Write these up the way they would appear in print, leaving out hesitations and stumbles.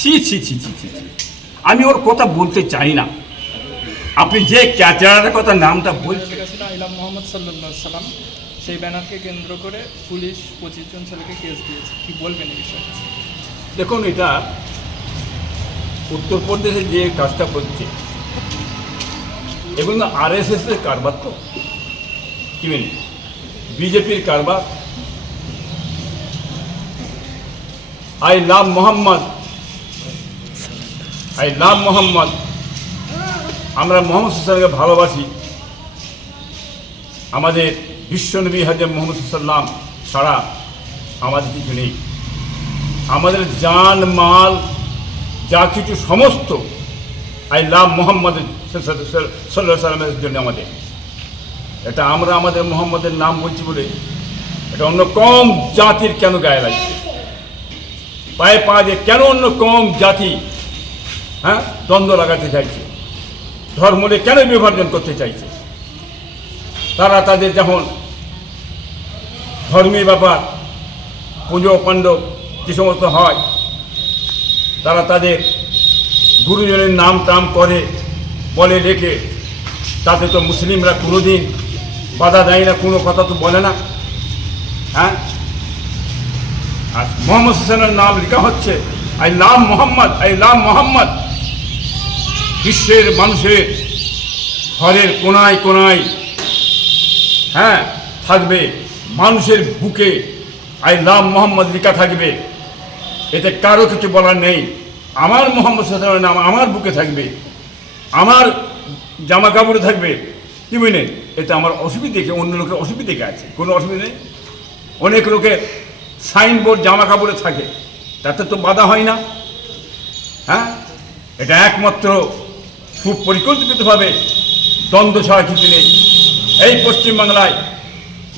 ছি ছি ছি ছি ছি ছি। আমি ওর কথা বলতে চাই না। আপনি যে ক্যাচারের কথা নামটা বলছেন, ইলাম মোহাম্মদ সাল্লাল্লাহু আলাইহি সাল্লাম, সেই ব্যানারকে কেন্দ্র করে পুলিশ 25 জন ছেলেকে কেস দিয়েছে। কি বলবেন এই বিষয়ে? দেখুন, এটা উত্তরপ্রদেশে যে কাজটা করছে এগুলো RSS এর কারবার, তো কি বলি বিজেপির কারবার। I love Mohammad, I love Mohammad. আমরা মোহাম্মদ সাল্লামকে ভালোবাসি। আমাদের বিশ্বনবী হযরত মুহাম্মদ সাল্লাম ছাড়া আমাদের কিছু নেই। আমাদের জান মাল যা কিছু সমস্ত আই লাভ মোহাম্মদ সাল্লাল্লাহু সাল্লামের জন্য আমাদের। এটা আমরা আমাদের মোহাম্মদের নাম বলছি বলে এটা অন্য কম জাতির কেন গায়ে লাগছে? পায়ে পা দিয়ে কেন অন্য কম জাতি দ্বন্দ্ব লাগাতে চাইছে? ধর্ম নিয়ে কেন বিভাজন করতে চাইছে? তারা তাদের যখন ধর্মীয় ব্যাপার পুজো পাণ্ডব যে সমস্ত হয়, তারা তাদের গুরুজনের নাম টাম করে বলে রেখে, তাতে তো মুসলিমরা কোনোদিন বাধা দেয় না, কোনো কথা তো বলে না। আর মোহাম্মদ হোসেনের নাম লেখা হচ্ছে I love Mohammad, I love Mohammad. বিশ্বের মানুষের ঘরের কোনায় কোনায় থাকবে, মানুষের বুকে আই লাভ মোহাম্মদ লেখা থাকবে। এতে কারো কিছু বলার নেই। আমার মোহাম্মদ সাল্লাল্লাহু নাম আমার বুকে থাকবে, আমার জামা কাপড়ে থাকবে, কি বুঝলেন? এতে আমার অসুবিধে কি? অন্য লোকের অসুবিধে কি আছে? কোনো অসুবিধা নেই। অনেক লোকের সাইনবোর্ড জামা কাপড়ে থাকে, তাতে তো বাধা হয় না। এটা একমাত্র সুপরিকল্পিতভাবে দ্বন্দ্ব ছাড়া কিছু নেই। এই পশ্চিমবাংলায়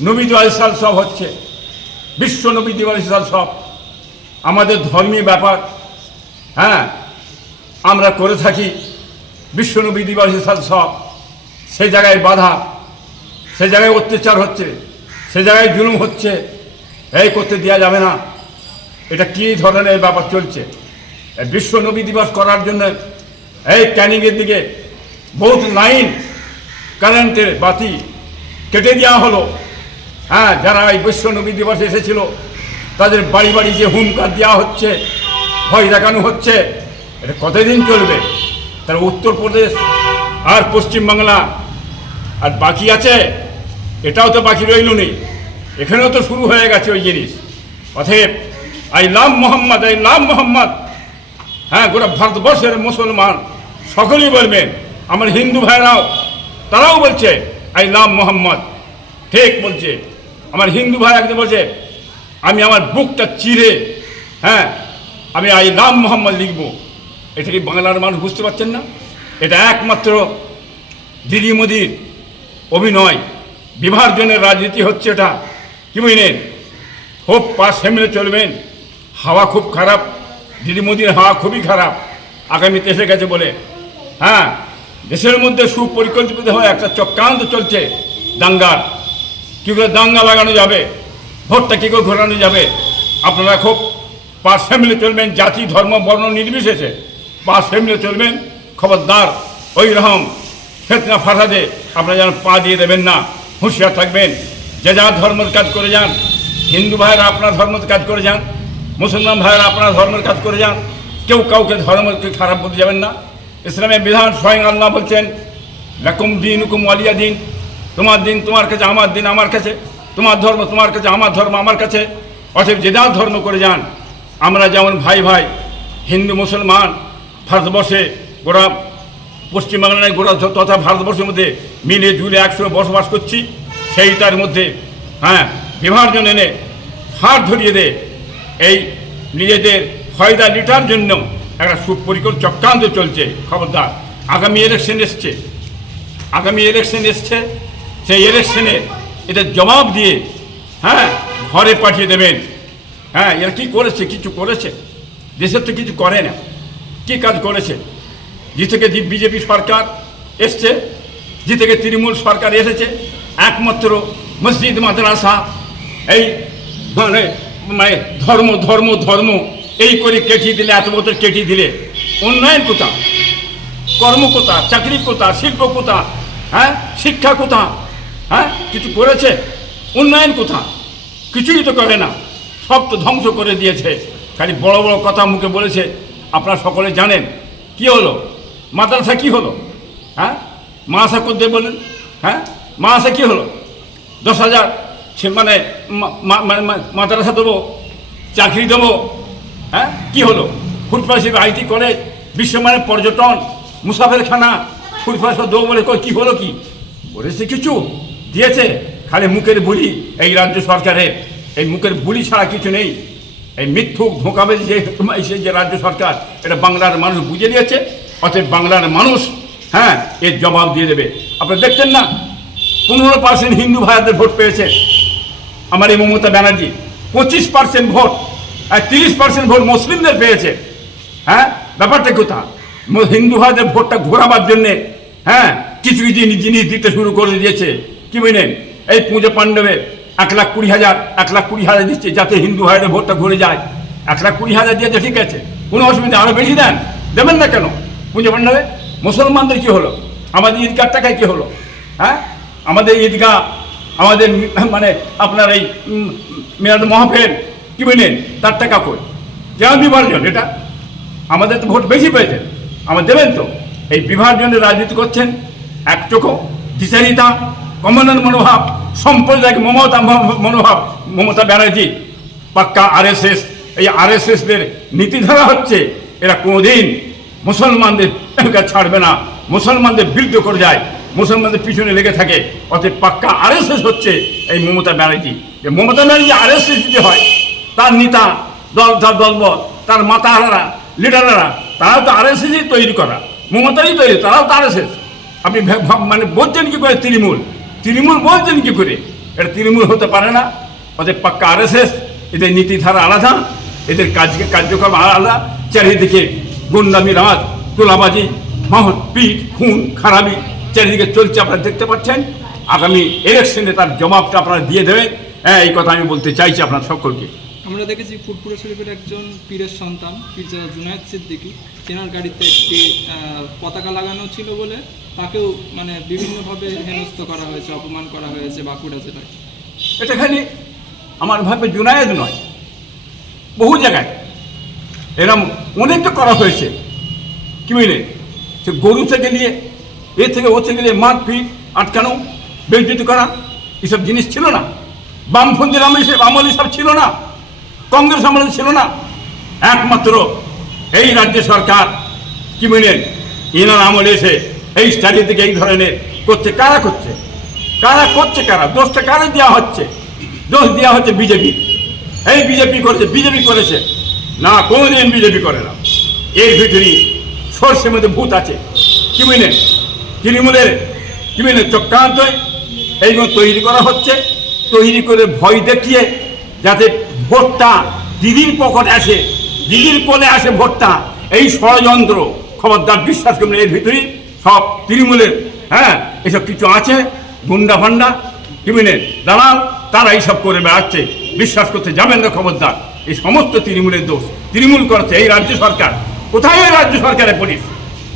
নবী দিবস সব হচ্ছে, বিশ্ব নবী দিবস সব আমাদের ধর্মীয় ব্যাপার। আমরা করে থাকি বিশ্ব নবী দিবস সব। সে জায়গায় বাধা, সে জায়গায় অত্যাচার হচ্ছে, সে জায়গায় জুলুম হচ্ছে। এই করতে দেওয়া যাবে না। এটা কী ধরনের ব্যাপার চলছে? বিশ্ব নবী দিবস করার জন্য এই ক্যানিংয়ের দিকে বহুত লাইন কারেন্টের বাতি কেটে দেওয়া হলো। যারা এই বিশ্ব নবী দিবসে এসেছিল তাদের বাড়ি বাড়ি যে হুমকার দেওয়া হচ্ছে, ভয় দেখানো হচ্ছে, এটা কতদিন চলবে? তার উত্তরপ্রদেশ আর পশ্চিমবাংলা আর বাকি আছে, এটাও তো বাকি রইল নি। এখানেও তো শুরু হয়ে গেছে ওই জিনিস। অতএব I love Mohammad, I love Mohammad. গোটা ভারতবর্ষের মুসলমান সকলেই বলবেন, আমার হিন্দু ভাইরাও তারাও বলছে আই লাভ মোহাম্মদ। ঠিক বলছে। আমার হিন্দু ভাই একজন বলছে আমি আমার বুকটা চিরে আমি আই লাভ মোহাম্মদ লিখব। এটা কি বাংলার মানুষ বুঝতে পারছেন না? এটা একমাত্র দিদি মোদির অভিনয়, বিভাজনের রাজনীতি হচ্ছে এটা, কি বুঝলেন? খুব পাশ সামনে চলবেন। হাওয়া খুব খারাপ, দিদি মোদির হাওয়া খুবই খারাপ। আগামীতে এসে গেছে বলে দেশের মধ্যে সুপরিকল্পিত হয়ে একটা চক্রান্ত চলছে দাঙ্গার। কী করে দাঙ্গা লাগানো যাবে, ভোটটা কী করে ঘোরানো যাবে? আপনারা খুব পাশ সামনে চলবেন, জাতি ধর্ম বর্ণ নির্বিশেষে পাশ সামনে চলবেন। খবরদার ওই রকম ফেতনা ফাসাদে আপনারা যেন পা দিয়ে দেবেন না, হুঁশিয়ার থাকবেন। যে যার ধর্মের কাজ করে যান। হিন্দু ভাইয়েরা আপনার ধর্মের কাজ করে যান, মুসলমান ভাইয়েরা আপনার ধর্মের কাজ করে যান। কেউ কাউকে ধর্মকে খারাপ বলতে যাবেন না। ইসলামের বিধান স্বয়ং আল্লাহ বলছেন লাকুম দীনুকুম ওয়ালিয়া দিন। তোমার দিন তোমার কাছে, আমার দিন আমার কাছে, তোমার ধর্ম তোমার কাছে, আমার ধর্ম আমার কাছে। অতএব যে যার ধর্ম করে যান। আমরা যেমন ভাই ভাই হিন্দু মুসলমান ভারতবর্ষে গোটা পশ্চিমবাংলায় গোটা তথা ভারতবর্ষের মধ্যে মিলে জুলে একসঙ্গে বসবাস করছি। সেইটার মধ্যে বিভাজন এনে হাত ধরিয়ে দে এই নিজেদের ফয়দা লিটার জন্য একটা সুপরিকল্পিত চক্রান্ত চলছে। খবরদার, আগামী ইলেকশন এসছে, আগামী ইলেকশন এসছে, সেই ইলেকশনে এদের জবাব দিয়ে ঘরে পাঠিয়ে দেবেন। এরা কী করেছে? কিছু করেছে? দেশের তো কিছু করে না। কী কাজ করেছে? যে থেকে বিজেপি সরকার এসছে, যে থেকে তৃণমূল সরকার এসেছে, একমাত্র মসজিদ মাদ্রাসা এই মানে ধর্ম ধর্ম ধর্ম এই করে কেটিয়ে দিলে, এত বছর কেটিয়ে দিলে উন্নয়ন কোথা, কর্ম কোথা, চাকরি কোথা, শিল্প কোথা, হ্যাঁ শিক্ষা কোথা, হ্যাঁ কিছু করেছে? উন্নয়ন কোথা? কিছুই তো করে না, সব তো ধ্বংস করে দিয়েছে। খালি বড় বড় কথা মুখে বলেছে। আপনারা সকলে জানেন কি হলো, মাদ্রাসা কি হলো, হ্যাঁ মাদ্রাসা করতে বলেন, হ্যাঁ মাদ্রাসা কি হলো, 10,000 মানে মাদ্রাসা দেবো, চাকরি দেবো, হ্যাঁ কি হলো? ফুটপাথ আইটি কলেজ, বিশ্বমানের পর্যটন, মুসাফেরখানা, ফুটপাথ দেবো বলে কি হলো? কি বলেছে? কিছু দিয়েছে? খালি মুখের বুলি এই রাজ্য সরকারের, এই মুখের বুলি ছাড়া কিছু নেই। এই মিথ্যুক ধোঁকাবে যে রাজ্য সরকার, এটা বাংলার মানুষ বুঝে নিয়েছে। অতএব বাংলার মানুষ হ্যাঁ এর জবাব দিয়ে দেবে। আপনারা দেখছেন না 15% হিন্দু ভাইয়াদের ভোট পেয়েছে আমার এই মমতা ব্যানার্জি, 25% ভোট, আর 30% ভোট মুসলিমদের পেয়েছে। হ্যাঁ ব্যাপারটা কোথা? হিন্দু ভাইদের ভোটটা ঘোরাবার জন্যে হ্যাঁ কিছু কিছু জিনিস দিতে শুরু করে দিয়েছে। কি বলেন? এই পুজো পাণ্ডবের 1,20,000 1,20,000 দিচ্ছে যাতে হিন্দু ভাইদের ভোটটা ঘুরে যায়। 1,20,000 দিয়েছে, ঠিক আছে, কোনো অসুবিধা, আরও বেশি দেন, দেবেন না কেন? পুজো পাণ্ডবে মুসলমানদের কি হলো? আমাদের ঈদগাহ টাকায় কি হলো? হ্যাঁ আমাদের ঈদগাহ, আমাদের মানে আপনার এই মেয়াদ মহাফেল কি বলেন তার টাকা কই? কেন বিভাজন? এটা আমাদের তো ভোট বেশি পেয়েছেন, আমার দেবেন তো? এই বিভাজনের রাজনীতি করছেন, এক চোখো দ্বিচারিতা, কমনের মনোভাব, সম্প্রদায়িক মনোভাব। মমতা ব্যানার্জি পাক্কা আরএসএস, এই আরএসএসদের নীতিধারা হচ্ছে এরা কোনোদিন মুসলমানদের ছাড়বে না, মুসলমানদের বিরুদ্ধে করে যায়, মুসলমানদের পিছনে লেগে থাকে। অতএব পাক্কা আরএসএস হচ্ছে এই মমতা ব্যানার্জি। মমতা ব্যানার্জি আরএসএস যদি হয়, তার নেতা দল, তার দলবল, তার মাতাহারা, লিডাররা, তারাও তো আরএসএসই তৈরি করা, মমতারই তৈরি, তারাও তো আরএসএস। আপনি মানে বলছেন কি করে তৃণমূল? তৃণমূল বলছেন কি করে? এটা তৃণমূল হতে পারে না। ওদের পাক্কা আরএসএস, এদের নীতিধারা আলাদা, এদের কার্যক্রম আলাদা। চারিদিকে গুন্ডামি, রাজ, তোলাবাজি, পিট, খুন খারাপি চারিদিকে চলছে, আপনারা দেখতে পাচ্ছেন। আগামী ইলেকশনে তার জবাবটা আপনারা দিয়ে দেবেন, হ্যাঁ এই কথা আমি বলতে চাইছি আপনার সকলকে। আমরা দেখেছি ফুটপুরা শরীফের একজন পীরের সন্তান পীরজাদা জুনায়েদ সিদ্দিকী, তেনার গাড়িতে একটি পতাকা লাগানো ছিল বলে তাকেও মানে বিভিন্নভাবে হেনস্থ করা হয়েছে, অপমান করা হয়েছে বাঁকুড়া জেলায়। এটা খালি আমার ভাবে জুনায়েদ নয়, বহু জায়গায় এরম অনেক তো করা হয়েছে। কি বুঝলে? সে গরু থেকে নিয়ে এ থেকে ও থেকে নিয়ে মারপিট, আটকানো, বেইজ্জতি করা, এসব জিনিস ছিল না। বামপন্থীর আমল এসব ছিল না, কংগ্রেস আমলে ছিল না। একমাত্র এই রাজ্য সরকার কি বলেন এনার আমলে এসে এই স্টাডি থেকে এই ধরনের করছে। কারা করছে? কারা করছে? কারা? দোষটা কারা দেওয়া হচ্ছে? দোষ দেওয়া হচ্ছে বিজেপি। এই বিজেপি করেছে, বিজেপি করেছে না, কোনোদিন বিজেপি করে না। এর ভিতরে সর্ষের মধ্যে ভূত আছে। কি বলেন? তৃণমূলের কি বলেন চক্রান্ত এইগুলো তৈরি করা হচ্ছে, তৈরি করে ভয় দেখিয়ে যাতে ভোটটা দিদির পকেটে আসে, দিদির কোলে আসে ভোটটা, এই ষড়যন্ত্র। খবরদার বিশ্বাস করবেন, এর ভিতরেই সব তৃণমূলের হ্যাঁ এসব কিছু আছে, গুন্ডা ফান্ডা কি বলেন দালাল, তারা এইসব করে বেড়াচ্ছে। বিশ্বাস করতে যাবেন না, খবরদার। এই সমস্ত তৃণমূলের দোষ। তৃণমূল করছে এই রাজ্য সরকার। কোথায় এই রাজ্য সরকারের পুলিশ?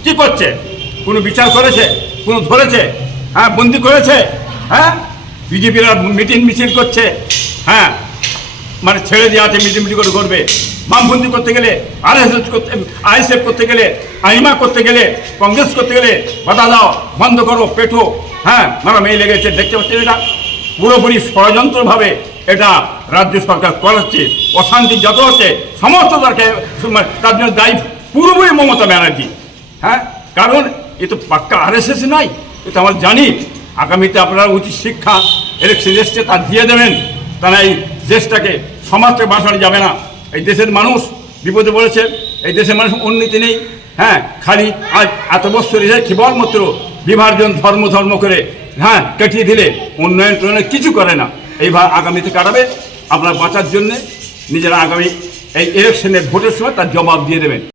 কি করছে? কোনো বিচার করেছে? কোনো ধরেছে? হ্যাঁ বন্দি করেছে? হ্যাঁ বিজেপিরা মিটিং মিছিল করছে, হ্যাঁ মানে ছেড়ে দেওয়া আছে, মিটিং করে করবে। বামপন্থী করতে গেলে, আরএসএস করতে, আইএসএফ করতে গেলে, আইমা করতে গেলে, কংগ্রেস করতে গেলে বাধা দাও, বন্ধ করো, পেটো, হ্যাঁ মারামারি লেগেছে। দেখতে পাচ্ছেন এটা পুরোপুরি ষড়যন্ত্রভাবে এটা রাজ্য সরকার করাচ্ছে। অশান্তি যত হচ্ছে সমস্ত সরকার তার জন্য দায়ী পুরোপুরি মমতা ব্যানার্জি। হ্যাঁ কারণ এ তো পাক্কা আরএসএস নয়, এটা আমরা জানি। আগামীতে আপনারা উচিত শিক্ষা ইলেকশন এসছে তা দিয়ে দেবেন, তারা এই দেশটাকে সমাজকে বাঁচানো যাবে না। এই দেশের মানুষ বিপদে পড়েছে, এই দেশের মানুষ উন্নতি নেই। হ্যাঁ খালি আজ এত বছর এসে কেবলমাত্র বিভাজন ধর্ম করে হ্যাঁ কাটিয়ে দিলে উন্নয়ন কিছু করে না। এইভাবে আগামীতে কাটাবে। আপনার বাঁচার জন্যে নিজেরা আগামী এই ইলেকশনের ভোটের সময় তার জবাব দিয়ে দেবেন।